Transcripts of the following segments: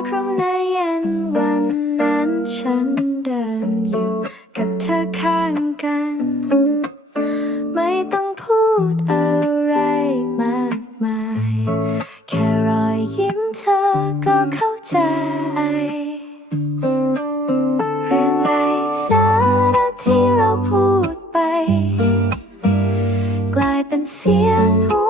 ากรู้ในเย็นวันนั้นฉันเดินอยู่กับเธอข้างกัน ไม่ต้องพูดอะไรมากมาย แค่รอยยิ้มเธอก็เข้าใจ เรื่องไรสาระที่เราพูดไป กลายเป็นเสียงหัว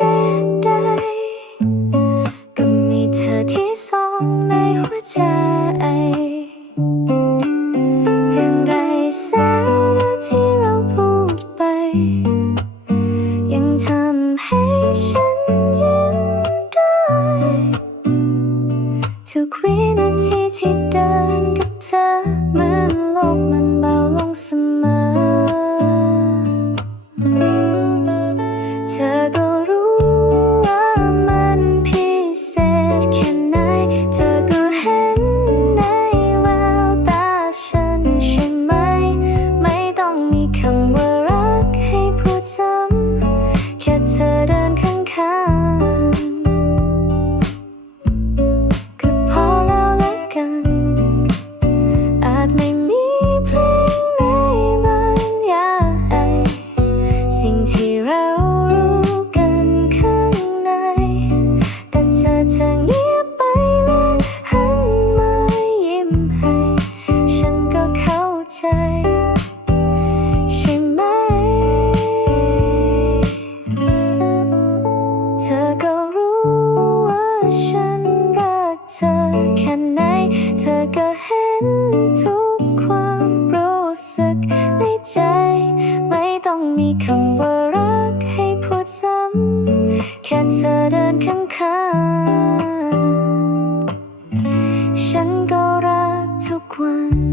ดดใดก็มีเธอที่ส่องในหัวใจเรื่องไรสาระที่เราพูดไป ยังทำให้ฉันยิ้มได้ ทุกวินาทีที่เดินกับเธอเหมือนโลกมันเบาลงเสมอ ข้างก็พอแล้วละกัน อาจไม่มีเพลงในบรรยายสิ่งที่เรา ฉันรักเธอแค่ไหน เธอก็เห็นทุกความรู้สึกในใจ ไม่ต้องมีคำว่ารักให้พูดซ้ำ แค่เธอเดินข้างข้างฉันก็รักทุกวัน